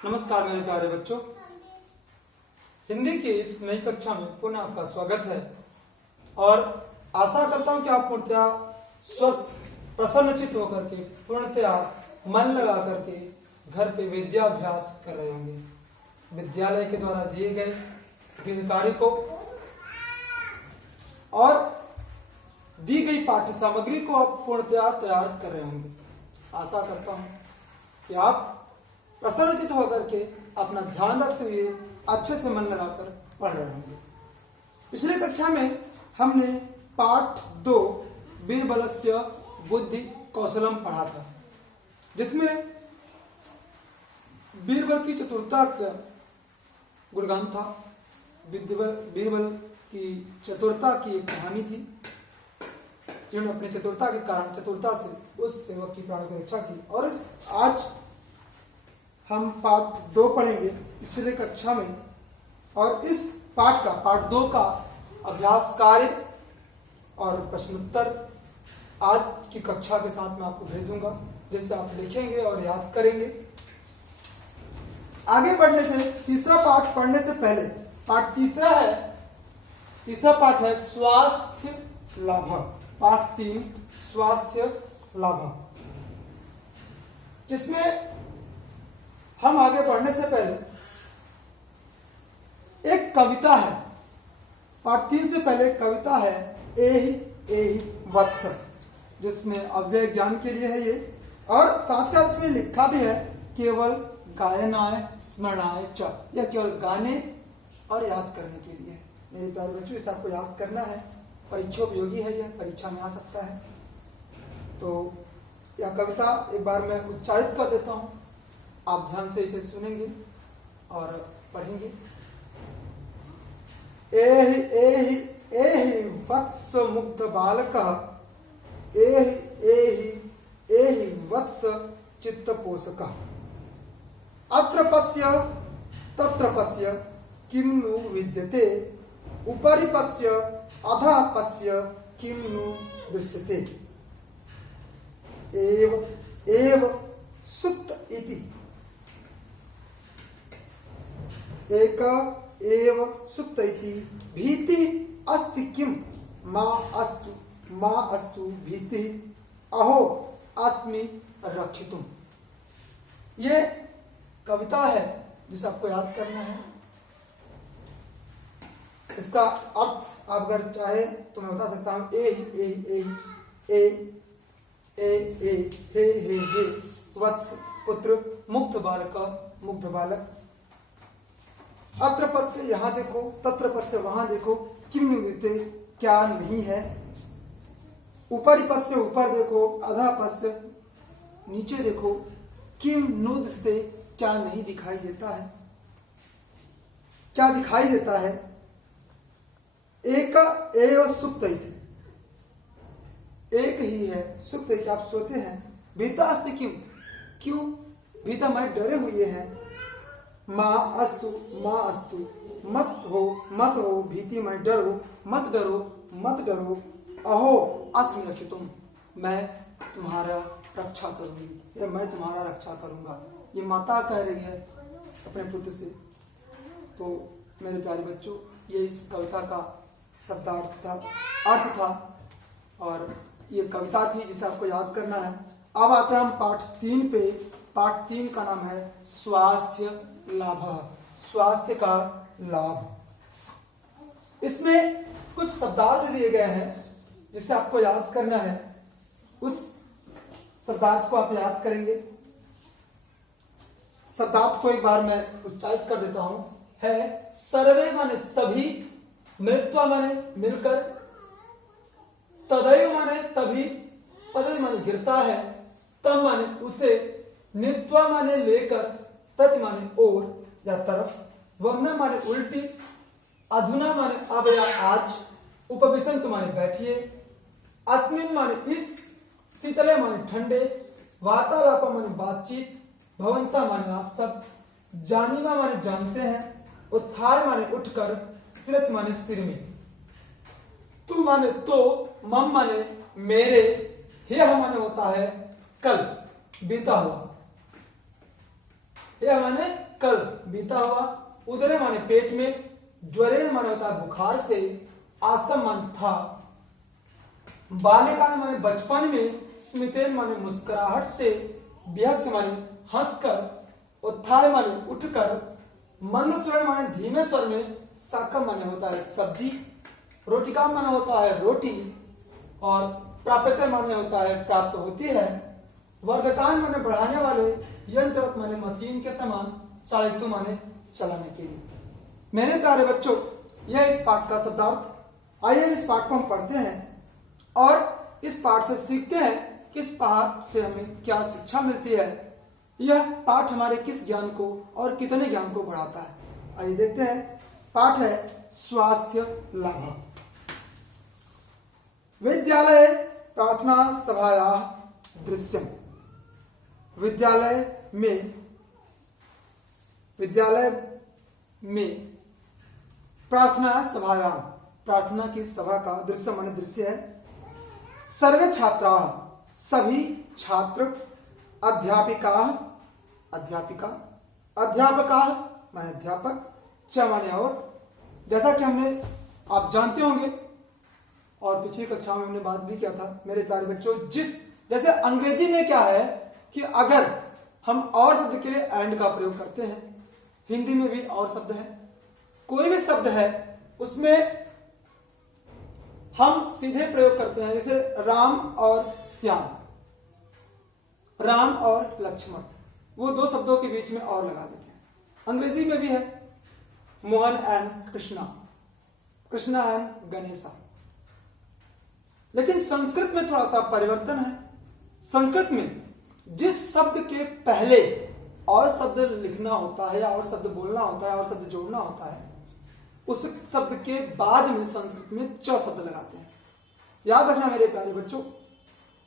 नमस्कार मेरे प्यारे बच्चों, हिंदी की इस नई कक्षा में पुनः आपका स्वागत है और आशा करता हूं कि आप पूर्णतया स्वस्थ प्रसन्नचित होकर के पूर्णतया मन लगा करके घर पे विद्याभ्यास कर रहे होंगे। विद्यालय के द्वारा दिए गए गृह कार्य को और दी गई पाठ्य सामग्री को आप पूर्णतया तैयार कर रहे होंगे। आशा करता हूं कि आप प्रसन्नचित होकर के अपना ध्यान रखते हुए अच्छे से मन लगाकर पढ़ रहे होंगे। पिछली कक्षा में हमने पाठ 2 बीरबलस्य बुद्धि कौशलम पढ़ा था, जिसमें बीरबल की चतुरता का गुणगान था। बीरबल की चतुरता की एक कहानी थी, जिन्होंने अपनी चतुरता के कारण चतुरता से उस सेवक की प्राण की रक्षा की। और आज हम पाठ 2 पढ़ेंगे पिछले कक्षा में, और इस पाठ 2 का अभ्यास कार्य और प्रश्नोत्तर आज की कक्षा के साथ मैं आपको भेज दूंगा, जिससे आप लिखेंगे और याद करेंगे। आगे बढ़ने से तीसरा पाठ पढ़ने से पहले पाठ तीसरा पाठ है स्वास्थ्य लाभ। पाठ 3 स्वास्थ्य लाभ, जिसमें हम आगे बढ़ने से पहले एक कविता है। पाठ 3 से पहले कविता है एहि एहि वत्स, जिसमें अव्यय ज्ञान के लिए है ये, और साथ साथ इसमें लिखा भी है केवल गायनाय स्मरणाय च। यह केवल गाने और याद करने के लिए है। मेरे प्यारे बच्चों, इसे आपको याद करना है, परीक्षा उपयोगी है, यह परीक्षा में आ सकता है। तो यह कविता एक बार मैं उच्चारित कर देता हूं, आप ध्यान से इसे सुनेंगे और पढ़ेंगे। एहि एहि एहि वत्स मुग्ध बालक, एहि एहि एहि वत्स चित्त पोषक। अत्र पश्य तत्र पश्य किं नु विद्यते, उपरि पश्य अधः पश्य किं नु दृश्यते। एव एव सुप्त इति एक एव सुप्त इति भीति अस्ति किम मा अस्तु भीति अहो अस्मि रक्षितुम। ये कविता है जिसे आपको याद करना है। इसका अर्थ आप अगर चाहे तो मैं बता सकता हूं। ए हे वत्स पुत्र, मुग्ध बालक। अत्र पश्य यहां देखो, तत्र पश्य वहां देखो, किम निवृत्ते क्या नहीं है, ऊपरी पश्य ऊपर देखो, अधः पश्य नीचे देखो, किम नु दृश्यते क्या नहीं दिखाई देता है, क्या दिखाई देता है। एक एव सुप्त इति, एक ही है, सुप्त इति आप सोते हैं। भीता अस्ति किम, क्यों भीता मैं डरे हुए हैं। माँ अस्तु मत हो भीति मैं डरो, मत डरो। अहो अस्मि रक्षितुम, मैं तुम्हारा रक्षा करूंगी या मैं तुम्हारा रक्षा करूंगा। ये माता कह रही है अपने पुत्र से। तो मेरे प्यारे बच्चों, ये इस कविता का शब्दार्थ था और ये कविता थी जिसे आपको याद करना है। अब आते हैं हम पाठ 3 पे। पाठ 3 का नाम है स्वास्थ्य लाभ, स्वास्थ्य का लाभ। इसमें कुछ शब्दार्थ दिए गए हैं जिसे आपको याद करना है। उस शब्दार्थ को आप याद करेंगे। शब्दार्थ को एक बार मैं उच्चारित कर देता हूं। है सर्वे माने सभी, मृत्वा माने मिलकर, तदैव माने तभी, पदवी माने गिरता है, तम माने उसे, नित्वा माने लेकर, तत् माने और या तरफ, वमना माने उल्टी, अधुना माने अब या आज, उपविशन्तु माने बैठिए, अस्मिन माने इस, शीतले माने ठंडे, वार्तालाप माने बातचीत, भवंता माने आप सब, जानीमा माने जानते हैं, उत्थाय माने उठकर, शिरस माने सिर में, तू माने तो, मम माने मेरे, यह माने होता है कल बीता हुआ, यह माने कल बीता हुआ, उदरे माने पेट में, ज्वरे माने होता है बुखार से, आसम माने था, बाल्यकाल माने बचपन में, स्मितेन माने मुस्कुराहट से, बिहस माने हंसकर, उत्थाय माने उठकर, मंद स्वर माने धीमे स्वर में, साकम माने होता है सब्जी, रोटिका माने होता है रोटी, और प्राप्यता माने होता है प्राप्त होती है, वर्धकान माने बढ़ाने वाले, यंत्र माने मशीन के समान, चालितु माने चलाने के लिए। मेरे प्यारे बच्चों, यह इस पाठ का शब्दार्थ। आइए इस पाठ को हम पढ़ते हैं और इस पाठ से सीखते हैं कि इस पाठ से हमें क्या शिक्षा मिलती है। यह पाठ हमारे किस ज्ञान को और कितने ज्ञान को बढ़ाता है। आइए देखते हैं। पाठ है स्वास्थ्य लाभ। विद्यालय प्रार्थना सभाया दृश्यम। विद्यालय में प्रार्थना सभाया, प्रार्थना की सभा का दृश्य माने दृश्य है। सर्वे छात्रा, सभी छात्र, अध्यापिका माने अध्यापक, च माने और, जैसा कि आप जानते होंगे और पिछली कक्षा में हमने बात भी किया था मेरे प्यारे बच्चों, जैसे अंग्रेजी में क्या है कि अगर हम और शब्द के लिए एंड का प्रयोग करते हैं, हिंदी में भी और शब्द है, कोई भी शब्द है उसमें हम सीधे प्रयोग करते हैं। जैसे राम और श्याम, राम और लक्ष्मण, वो दो शब्दों के बीच में और लगा देते हैं। अंग्रेजी में भी है मोहन एंड कृष्णा, कृष्णा एंड गणेशा। लेकिन संस्कृत में थोड़ा सा परिवर्तन है। संस्कृत में जिस शब्द के पहले और शब्द लिखना होता है या और शब्द बोलना होता है और शब्द जोड़ना होता है, उस शब्द के बाद में संस्कृत में च शब्द लगाते हैं। याद रखना मेरे प्यारे बच्चों,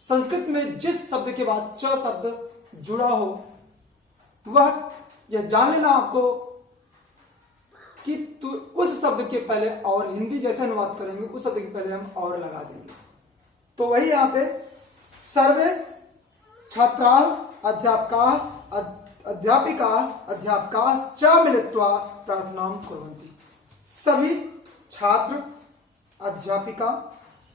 संस्कृत में जिस शब्द के बाद च शब्द जुड़ा हो, वह यह जान लेना आपको कि उस शब्द के पहले और, हिंदी जैसे अनुवाद करेंगे उस शब्द के पहले हम और लगा देंगे। तो वही यहां पे सर्वे छात्रा अध्यापिका च मिलित्वा प्रार्थना कुर्वन्ति। सभी छात्र, अध्यापिका,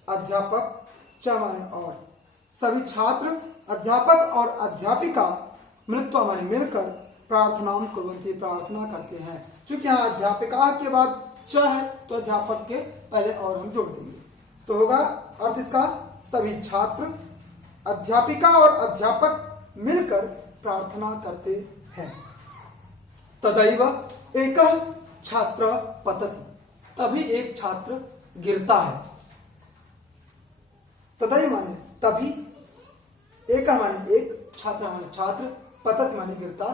अध्यापक, च माने और, सभी छात्र, अध्यापक और अध्यापिका मिलित्वा माने मिलकर प्रार्थना कुर्वन्ति, प्रार्थना करते हैं। क्योंकि यहाँ अध्यापिका के बाद च है तो अध्यापक के पहले और हम जोड़ देंगे, तो होगा अर्थ इसका सभी छात्र, अध्यापिका और अध्यापक मिलकर प्रार्थना करते हैं। तदैव एक छात्र पतति, तभी एक छात्र गिरता है। तदैव माने तभी, एक माने एक, छात्र माने छात्र, पतति माने गिरता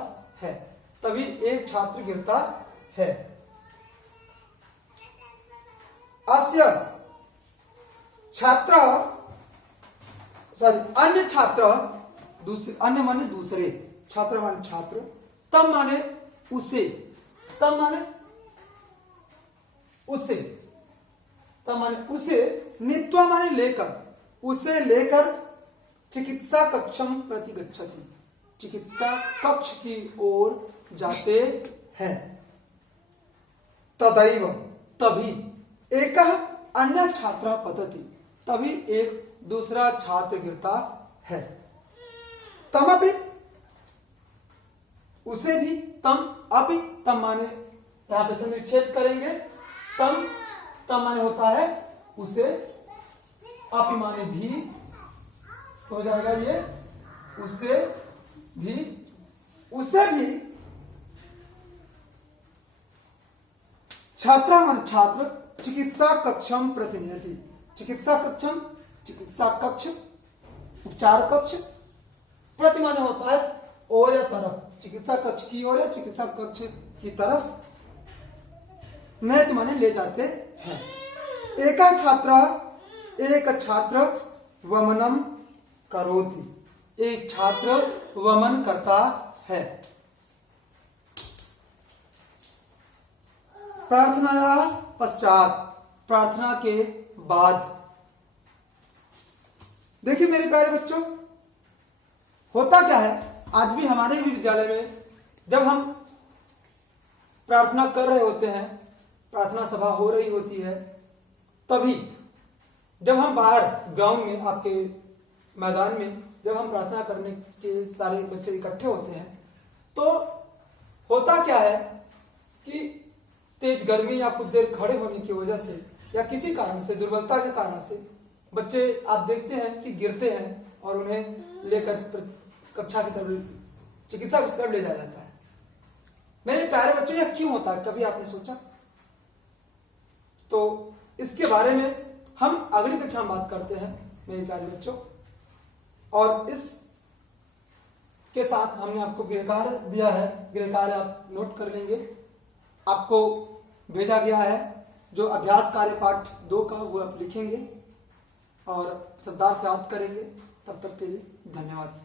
है, तभी एक छात्र गिरता है। अस्य छात्र अन्य छात्र, दूसरे, अन्य माने दूसरे, छात्र माने छात्र, तब माने उसे, तब माने उसे, तब माने उसे, नीत्वा माने लेकर, उसे लेकर चिकित्सा कक्षम प्रति गच्छति, चिकित्सा कक्ष की ओर जाते हैं। तदैव तभी, एक अन्य छात्र पतति, तभी एक दूसरा छात्र गिरता है। तमपि, उसे भी, तम अपि, तम माने यहां पे संक्षेप करेंगे, तम, तम माने होता है उसे, अपि माने भी, तो हो जाएगा ये उसे भी, उसे भी, छात्रा माने छात्र, चिकित्सा कक्षम प्रतिनियति, चिकित्सा कक्षम, चिकित्सा कक्ष, उपचार कक्ष, प्रति माने होता है ओर या तरफ, चिकित्सा कक्ष की ओर या चिकित्सा कक्ष की तरफ, नयत माने ले जाते हैं। एक छात्र वमनम करोति, एक छात्र वमन करता है। प्रार्थना पश्चात, प्रार्थना के बाद। देखिए मेरे प्यारे बच्चों, होता क्या है, आज भी हमारे भी विद्यालय में जब हम प्रार्थना कर रहे होते हैं, प्रार्थना सभा हो रही होती है, तभी जब हम बाहर ग्राउंड में, आपके मैदान में जब हम प्रार्थना करने के सारे बच्चे इकट्ठे होते हैं, तो होता क्या है कि तेज गर्मी या कुछ देर खड़े होने की वजह से या किसी कारण से, दुर्बलता के कारण से बच्चे आप देखते हैं कि गिरते हैं और उन्हें लेकर कक्षा की तरफ, चिकित्सा की तरफ ले जाया जाता है। मेरे प्यारे बच्चों, यह क्यों होता है, कभी आपने सोचा? तो इसके बारे में हम अगली कक्षा में बात करते हैं मेरे प्यारे बच्चों। और इस के साथ हमने आपको गृह कार्य दिया है, गृह कार्य आप नोट कर लेंगे। आपको भेजा गया है जो अभ्यास कार्य पाठ 2 का, वो आप लिखेंगे और शब्दार्थ याद करेंगे। तब तक के लिए धन्यवाद।